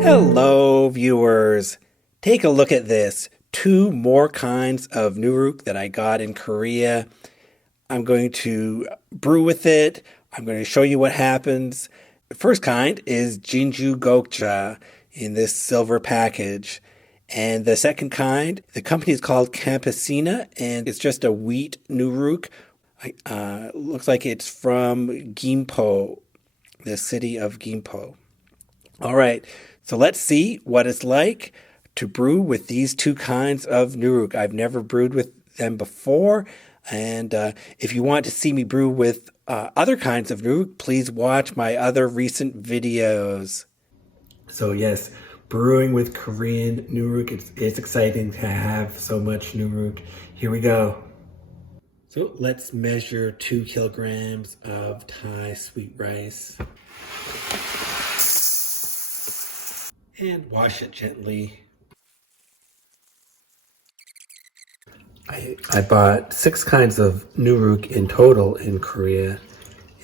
Hello, viewers. Take a look at this. 2 more kinds of nuruk that I got in Korea. I'm going to brew with it. I'm going to show you what happens. The first kind is Jinjugokja in this silver package. And the second kind, the company is called Campesina, and it's just a wheat nuruk. Looks like it's from Gimpo, the city of Gimpo. All right, so let's see what it's like to brew with these 2 kinds of nuruk. I've never brewed with them before, and if you want to see me brew with other kinds of nuruk, please watch my other recent videos. So yes, brewing with Korean nuruk, it's exciting to have so much nuruk. Here we go. So let's measure 2 kilograms of Thai sweet rice. And wash it gently. I bought 6 kinds of nuruk in total in Korea,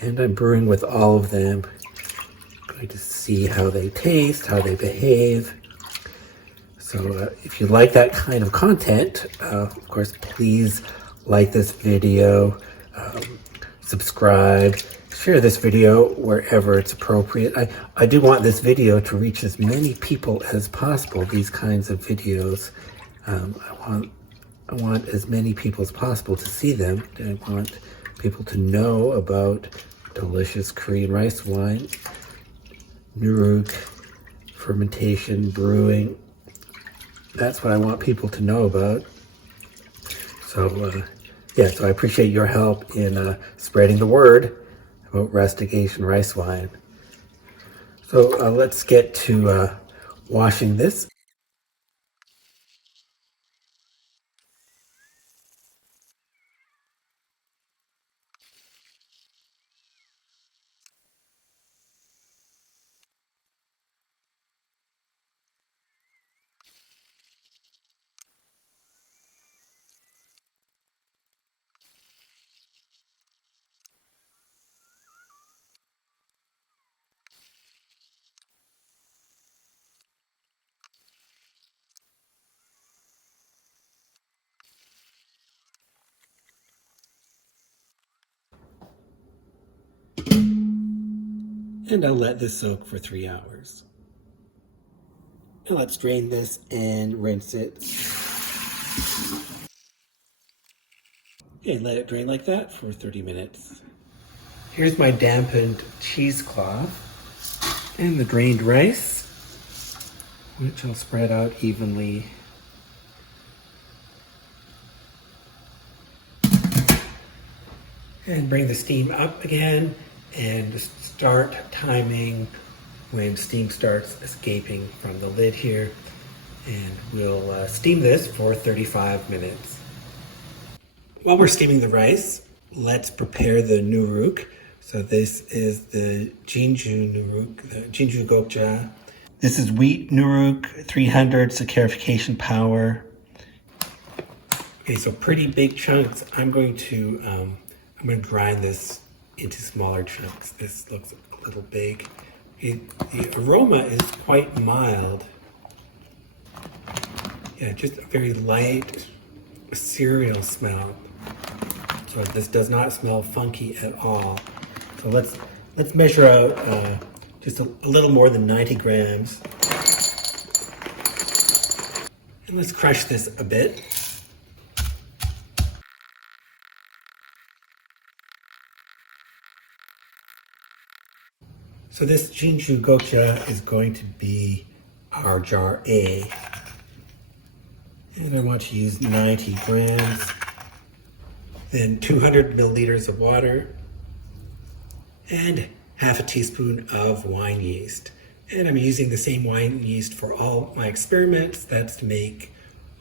and I'm brewing with all of them. I'm going to see how they taste, how they behave. So if you like that kind of content, of course, please like this video, subscribe, share this video wherever it's appropriate. I do want this video to reach as many people as possible, these kinds of videos. I want as many people as possible to see them. I want people to know about delicious Korean rice wine, nuruk, fermentation, brewing. That's what I want people to know about. So so I appreciate your help in spreading the word about rustication rice wine. So let's get to washing this. And I'll let this soak for 3 hours. And let's drain this and rinse it. And let it drain like that for 30 minutes. Here's my dampened cheesecloth and the drained rice, which I'll spread out evenly. And bring the steam up again and start timing when steam starts escaping from the lid here. And we'll steam this for 35 minutes. While we're steaming the rice, let's prepare the nuruk. So this is the nuruk, the Jinjugokja. This is wheat nuruk, 300 saccharification power. Okay, so pretty big chunks. I'm going to grind this into smaller chunks. This looks a little big. The aroma is quite mild. Yeah, just a very light cereal smell. So this does not smell funky at all. So let's measure out just a little more than 90 grams. And let's crush this a bit. So this Jinjugokja is going to be our jar A. And I want to use 90 grams. Then 200 milliliters of water. And half a teaspoon of wine yeast. And I'm using the same wine yeast for all my experiments. That's to make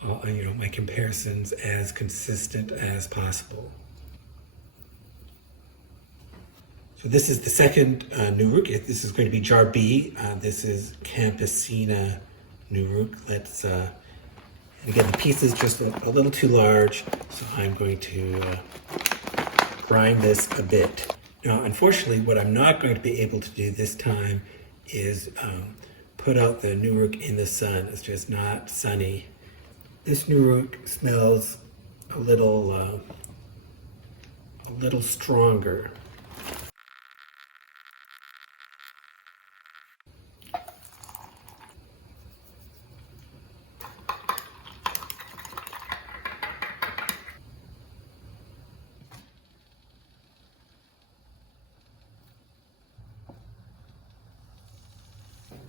my comparisons as consistent as possible. So this is the second nuruk. This is going to be jar B. This is Campesina nuruk. Let's, and again, the piece is just a little too large, so I'm going to grind this a bit. Now, unfortunately, what I'm not going to be able to do this time is put out the nuruk in the sun. It's just not sunny. This nuruk smells a little stronger.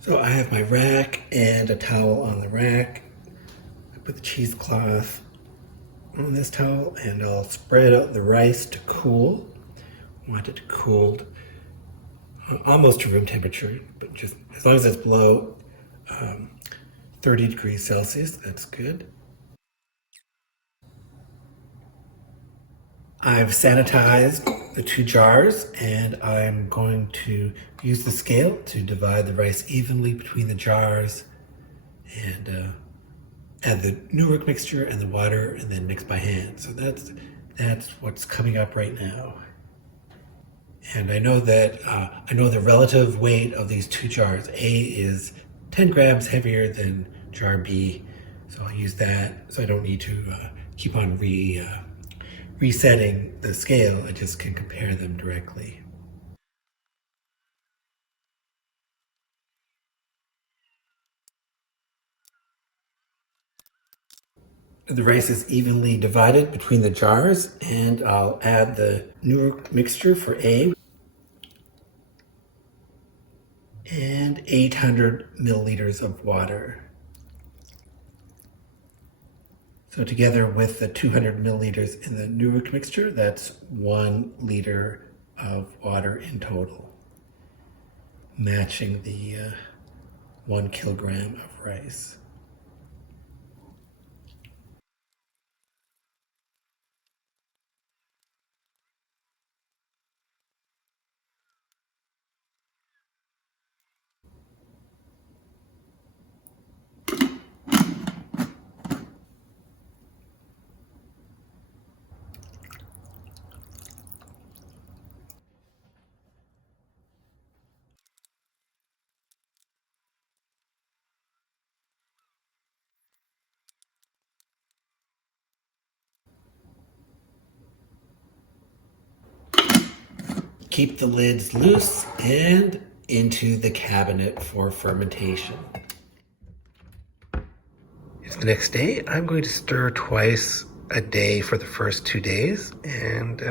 So I have my rack and a towel on the rack. I put the cheesecloth on this towel and I'll spread out the rice to cool. I want it to cool almost to room temperature, but just as long as it's below 30 degrees Celsius, that's good. I've sanitized the 2 jars and I'm going to use the scale to divide the rice evenly between the jars and add the nuruk mixture and the water and then mix by hand. So that's what's coming up right now. And I know that I know the relative weight of these 2 jars. A is 10 grams heavier than jar B, so I'll use that so I don't need to keep on resetting the scale. I just can compare them directly. The rice is evenly divided between the jars, and I'll add the nuruk mixture for A and 800 milliliters of water. So together with the 200 milliliters in the nuruk mixture, that's 1 liter of water in total, matching the 1 kilogram of rice. Keep the lids loose and into the cabinet for fermentation. It's the next day. I'm going to stir twice a day for the first 2 days, and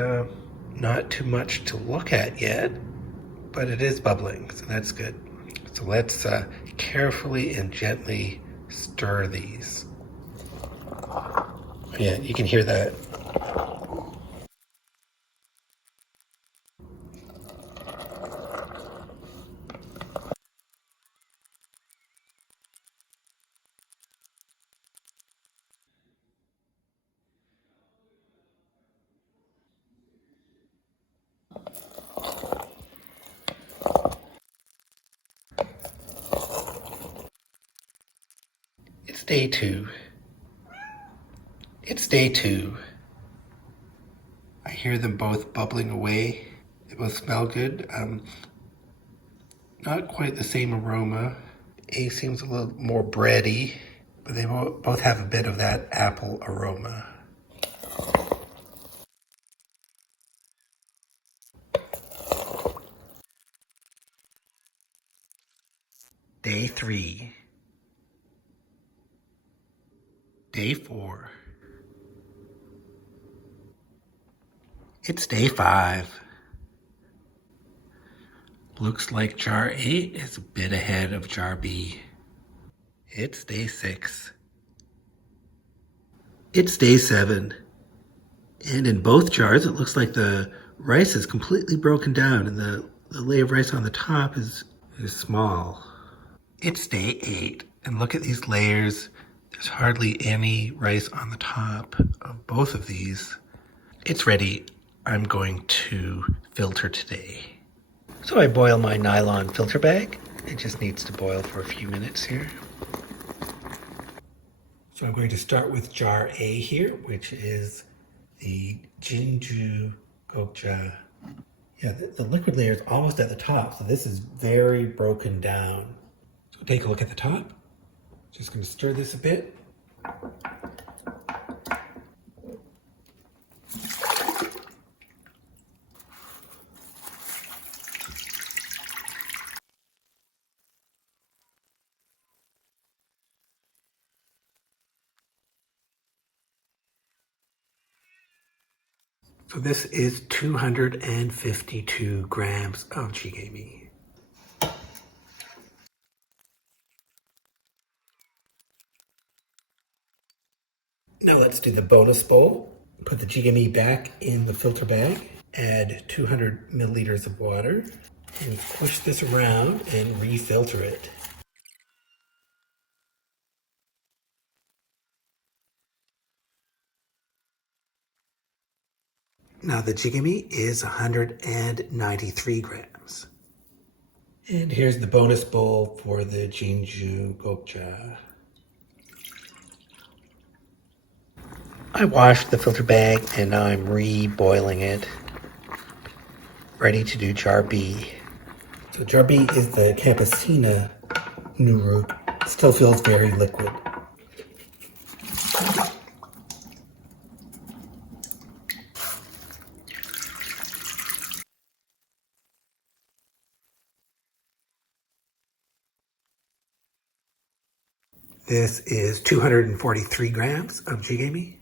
not too much to look at yet, but it is bubbling, so that's good. So let's carefully and gently stir these. Yeah, you can hear that. It's day 2. It's day 2. I hear them both bubbling away. They both smell good. Not quite the same aroma. A seems a little more bready, but they both have a bit of that apple aroma. Day 3. Day 4. It's day 5. Looks like jar A is a bit ahead of jar B. It's day 6. It's day 7. And in both jars, it looks like the rice is completely broken down and the layer of rice on the top is small. It's day 8. And look at these layers. There's hardly any rice on the top of both of these. It's ready. I'm going to filter today. So I boil my nylon filter bag. It just needs to boil for a few minutes here. So I'm going to start with jar A here, which is the Jinjugokja. Yeah, the liquid layer is almost at the top, so this is very broken down. So take a look at the top. Just going to stir this a bit. So this is 252 grams of jjigae. Now let's do the bonus bowl. Put the jjigae back in the filter bag. Add 200 milliliters of water and push this around and refilter it. Now the jjigae is 193 grams. And here's the bonus bowl for the Jinjugokja. I washed the filter bag and now I'm re-boiling it. Ready to do jar B. So jar B is the Campesina nuruk. It still feels very liquid. This is 243 grams of jjigae.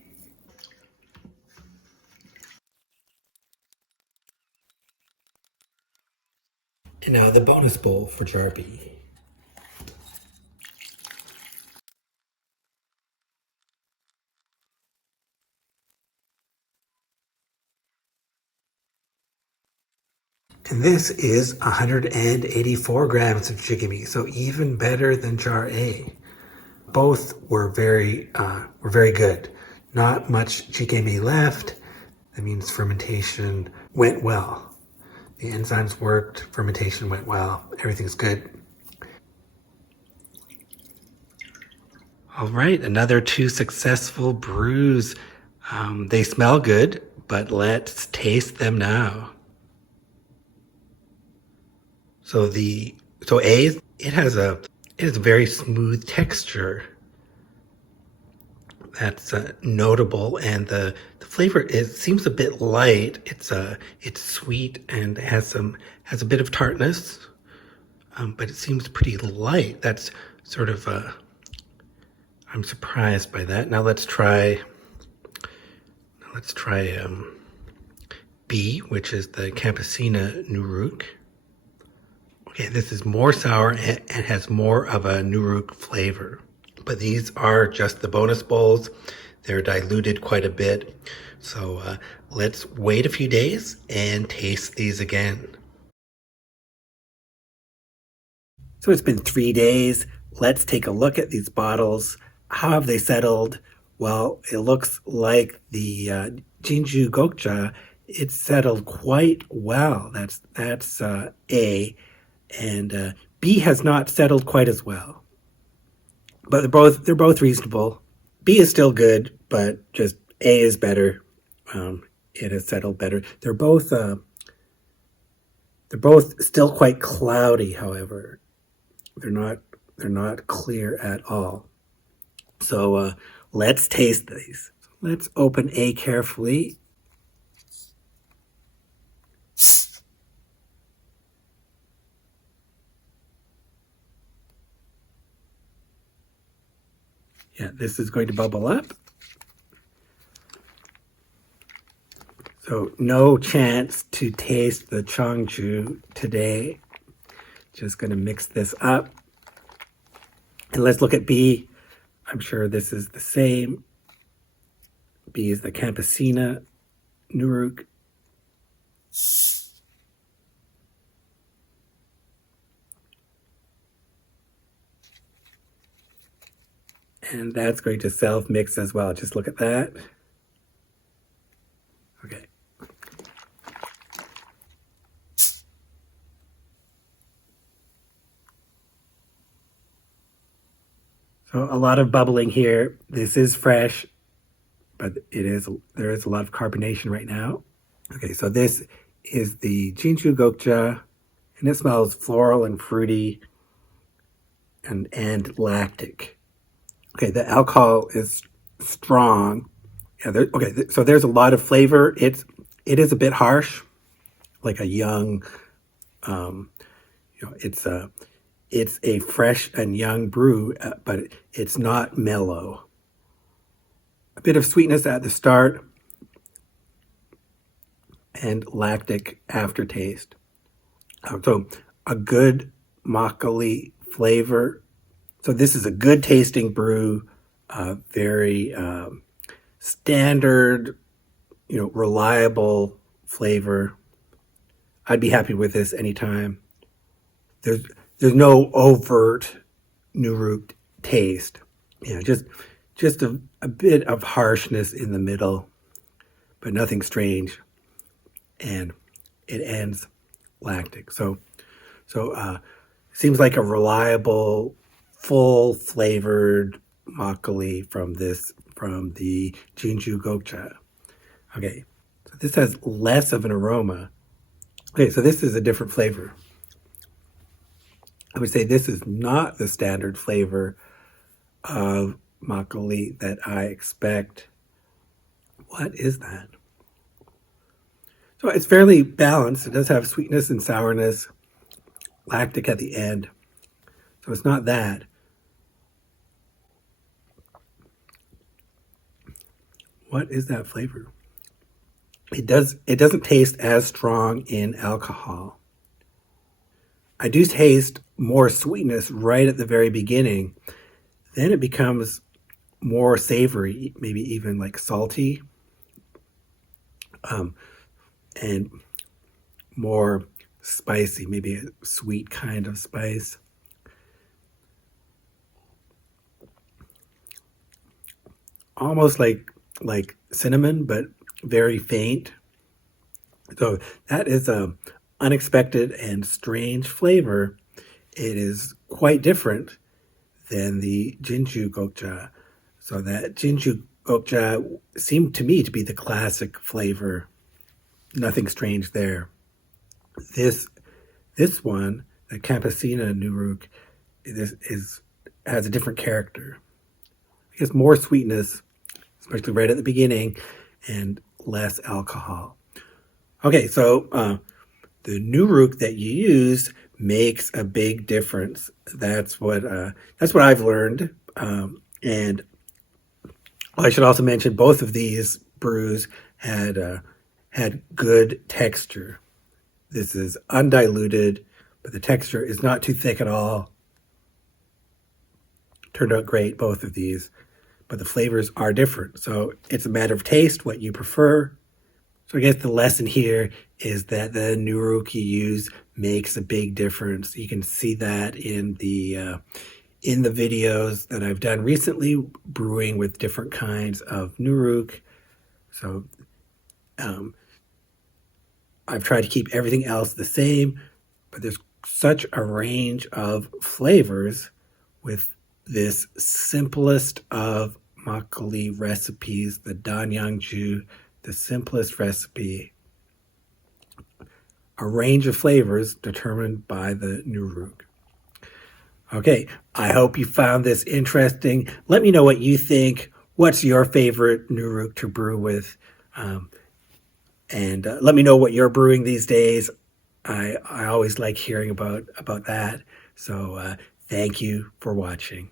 And now the bonus bowl for jar B. And this is 184 grams of jjigae, so even better than jar A. Both were very good. Not much jjigae left. That means fermentation went well. The enzymes worked, fermentation went well, everything's good. All right, another 2 successful brews. They smell good, but let's taste them now. So A, it has a very smooth texture. That's notable, and the flavor seems a bit light. It's sweet and has a bit of tartness, but it seems pretty light. That's sort of I'm surprised by that. Now let's try B, which is the Campesina nuruk. Okay, this is more sour and has more of a nuruk flavor. But these are just the bonus bowls. They're diluted quite a bit. So let's wait a few days and taste these again. So it's been 3 days. Let's take a look at these bottles. How have they settled? Well, it looks like the Jinjugokja, it's settled quite well. That's A. And B has not settled quite as well. But they're both reasonable. B is still good, but just A is better. It has settled better. They're both still quite cloudy, however. They're not clear at all. So let's taste these. Let's open A carefully. Yeah, this is going to bubble up. So no chance to taste the Chongju today. Just going to mix this up. And let's look at B. I'm sure this is the same. B is the Campesina nuruk. And that's going to self-mix as well. Just look at that. Okay. So a lot of bubbling here. This is fresh, but there is a lot of carbonation right now. Okay, so this is the Jinjugokja, and it smells floral and fruity. and lactic. Okay, the alcohol is strong. Yeah, so there's a lot of flavor. It is a bit harsh, like a young, it's a fresh and young brew, but it's not mellow. A bit of sweetness at the start and lactic aftertaste. So a good makgeolli flavor. So this is a good tasting brew, very standard, reliable flavor. I'd be happy with this anytime. There's no overt nuruk taste. Just a bit of harshness in the middle, but nothing strange. And it ends lactic. So seems like a reliable, full flavored makgeolli from the Jinjugokja. Okay, so this has less of an aroma. Okay, so this is a different flavor. I would say this is not the standard flavor of makgeolli that I expect. What is that? So it's fairly balanced. It does have sweetness and sourness, lactic at the end. So it's not that. What is that flavor? It doesn't taste as strong in alcohol. I do taste more sweetness right at the very beginning. Then it becomes more savory, maybe even like salty, and more spicy, maybe a sweet kind of spice. Almost like cinnamon, but very faint. So that is a unexpected and strange flavor. It is quite different than the Jinjugokja. So that Jinjugokja seemed to me to be the classic flavor. Nothing strange there. This one, the Campesina nuruk, has a different character. It has more sweetness, especially right at the beginning, and less alcohol. Okay, so the nuruk that you use makes a big difference. That's what I've learned. And I should also mention both of these brews had good texture. This is undiluted, but the texture is not too thick at all. Turned out great, both of these, but the flavors are different. So it's a matter of taste, what you prefer. So I guess the lesson here is that the nuruk you use makes a big difference. You can see that in the videos that I've done recently, brewing with different kinds of nuruk. So I've tried to keep everything else the same, but there's such a range of flavors with this simplest of makgeolli recipes, the danyanju, the simplest recipe. A range of flavors determined by the nuruk. Okay, I hope you found this interesting. Let me know what you think. What's your favorite nuruk to brew with? And let me know what you're brewing these days. I always like hearing about that. So thank you for watching.